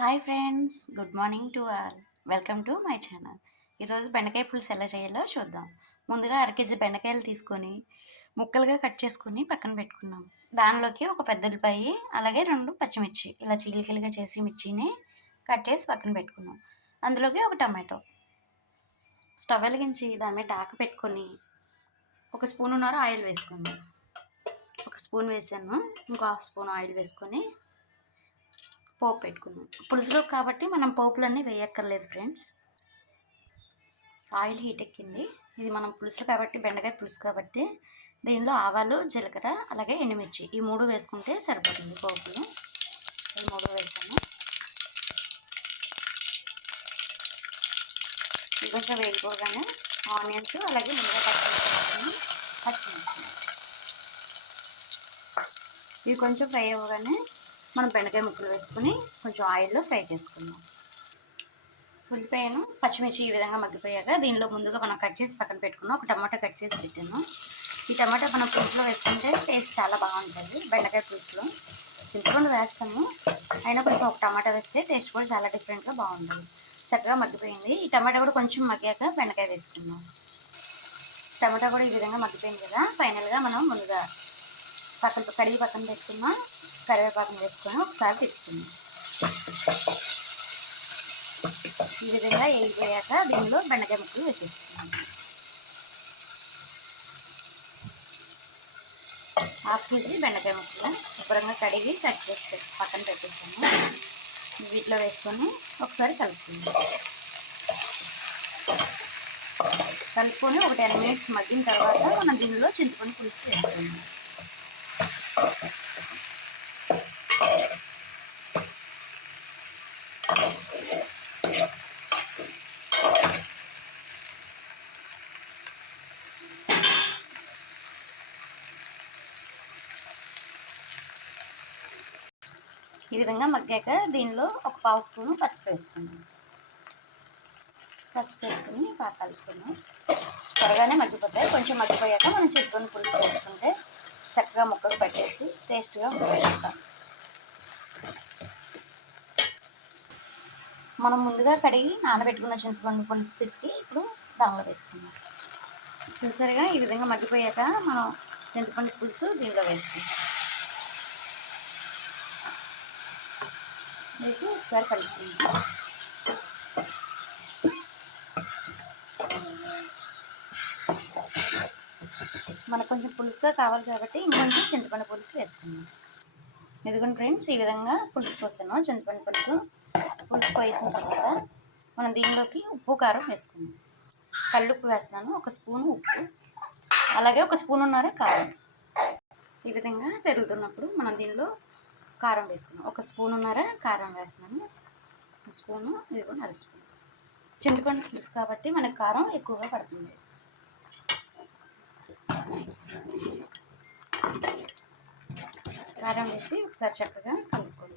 Hi friends, good morning to all. Welcome to my channel. ఈరోజు బెండకాయ పులుసు ఎలా చేయాలో చూద్దాం. ముందుగా అరకేజీ బెండకాయలు తీసుకొని ముక్కలుగా కట్ చేసుకుని పక్కన పెట్టుకున్నాం. దానిలోకి ఒక పెద్ద ఉల్లిపాయ, అలాగే 2 పచ్చిమిర్చి ఇలా చీలికలుగా చేసి మిర్చిని కట్ చేసి పక్కన పెట్టుకున్నాం. అందులోకి ఒక టమాటో. స్టవ్ వెలిగించి దాని మీద డాక పెట్టుకొని ఒక స్పూనున్నర ఆయిల్ వేసుకుందాం. ఒక స్పూన్ వేసాను, ఇంకో హాఫ్ స్పూన్ ఆయిల్ వేసుకొని పోపు పెట్టుకుందాం. పులుసులో కాబట్టి మనం పోపులన్నీ వేయక్కర్లేదు ఫ్రెండ్స్. ఆయిల్ హీట్ ఎక్కింది. ఇది మనం పులుసులు కాబట్టి, బెండకాయ పులుసు కాబట్టి దీనిలో ఆవాలు, జీలకర్ర, అలాగే ఎండుమిర్చి ఈ 3 వేసుకుంటే సరిపోతుంది. పోపులు ఈ 3 వేసాను. ఇది కొంచెం వేగిపోగానే ఆనియన్స్, అలాగే ముందుగా కట్ చేసుకుని పచ్చిమిర్చి ఇవి కొంచెం ఫ్రై అవ్వగానే మనం బెండకాయ ముక్కలు వేసుకుని కొంచెం ఆయిల్లో ఫ్రై చేసుకుందాం. ఉల్లిపాయను, పచ్చిమిర్చి ఈ విధంగా మగ్గిపోయాక దీనిలో ముందుగా మనం కట్ చేసి పక్కన పెట్టుకున్నాం. ఒక టమాటా కట్ చేసి పెట్టాను. ఈ టమాటా మనం పులుసులో వేసుకుంటే టేస్ట్ చాలా బాగుంటుంది. బెండకాయ పులుసులో చింతపండు వేస్తాము, అయినా కొంచెం ఒక టమాటా వేస్తే టేస్ట్ కూడా చాలా డిఫరెంట్గా బాగుంటుంది. చక్కగా మగ్గిపోయింది. ఈ టమాటా కూడా కొంచెం మగ్గాక బెండకాయ వేసుకున్నాం. టమాటా కూడా ఈ విధంగా మగ్గిపోయింది కదా, ఫైనల్గా మనం ముందుగా కడిగి పక్కన పెట్టుకున్న కరివేపాకును వేసుకొని ఒకసారి తిప్పుకుందాం. ఈ విధంగా వేగిపోయాక దీనిలో బెండకాయ ముక్కలు వేసేసుకున్నాం. హాఫ్ కేజీ బెండకాయ ముక్కలు శుభ్రంగా కడిగి కట్ చేసి పక్కన పెట్టేస్తాము. వీటిలో వేసుకొని ఒకసారి కలుపుకుందాం. కలుపుకొని ఒక 10 మినిట్స్ మగ్గిన తర్వాత మనం దీనిలో చింతపండు పులుసు వేసుకుందాం. ఈ విధంగా మగ్గాక దీనిలో ఒక పావు స్పూను పసుపు వేసుకుందాం. పసుపు వేసుకుని బాగా కలుపుకుందాం. త్వరగానే మగ్గిపోతాయి. కొంచెం మగ్గిపోయాక మనం చింతపండు పులుసు వేసుకుంటే చక్కగా ముక్కలు పట్టేసి టేస్ట్గా ఉంటుంది. మనం ముందుగా కడిగి నానబెట్టుకున్న చింతపండు పులుసు పిసికి ఇప్పుడు దానిలో వేసుకుందాం. చూసారుగా ఈ విధంగా మగ్గిపోయాక మనం చింతపండు పులుసు దీనిలో వేసుకుందాం. వేసి ఒకసారి కలుపుకుందాం. మనకు కొంచెం పులుసుగా కావాలి కాబట్టి ఇంకొంచెం చింతపండు పులుసు వేసుకుందాం. ఇదిగోండి ఫ్రెండ్స్, ఈ విధంగా పులుసు పోసాను. చింతపండు పులుసు పోసిన తర్వాత మనం దీనిలోకి ఉప్పు, కారం వేసుకుందాం. కల్లుప్పు వేస్తున్నాను, ఒక స్పూను ఉప్పు, అలాగే ఒక స్పూనున్నర కారం. ఈ విధంగా తిరుగుతున్నప్పుడు మనం దీనిలో కారం వేసుకున్నాం. ఒక స్పూనున్నర కారం వేస్తున్నాను. ఒక స్పూను, ఇదిగోండి అర స్పూన్. చింతపండు పులుసు కాబట్టి మనకు కారం ఎక్కువగా పడుతుంది. కారం వేసి ఒకసారి చక్కగా కలుపుకోండి.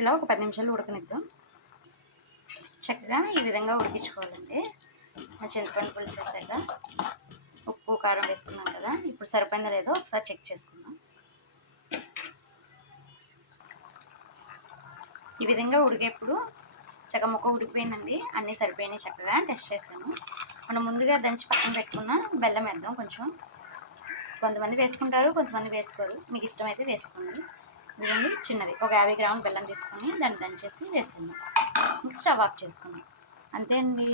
ఇలా ఒక 10 నిమిషాలు ఉడకనిద్దాం. చక్కగా ఈ విధంగా ఉడికించుకోవాలండి. చింతపండు పులుసు వేసాక ఉప్పు, కారం వేసుకున్నాం కదా, ఇప్పుడు సరిపోయిందో లేదో ఒకసారి చెక్ చేసుకుందాం. ఈ విధంగా ఉడికేప్పుడు చక్కగా ముక్క ఉడికిపోయిందండి, అన్నీ సరిపోయినాయి. చక్కగా టెస్ట్ చేసాను. మనం ముందుగా దంచి పక్కన పెట్టుకున్న బెల్లం వేద్దాం. కొంచెం కొంతమంది వేసుకుంటారు, కొంతమంది వేసుకోరు. మీకు ఇష్టమైతే వేసుకోండి. ఇదిగోండి చిన్నది ఒక 50 గ్రాముల బెల్లం తీసుకొని దాన్ని దంచేసి వేసాను. స్టవ్ ఆఫ్ చేసుకున్నాం. అంతే అండి,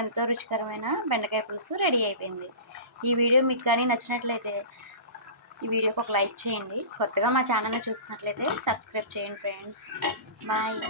ఎంతో రుచికరమైన బెండకాయ పులుసు రెడీ అయిపోయింది. ఈ వీడియో మీకు కానీ నచ్చినట్లయితే ఈ వీడియోకి ఒక లైక్ చేయండి. కొత్తగా మా ఛానల్ని చూస్తున్నట్లయితే సబ్స్క్రైబ్ చేయండి ఫ్రెండ్స్. బాయ్.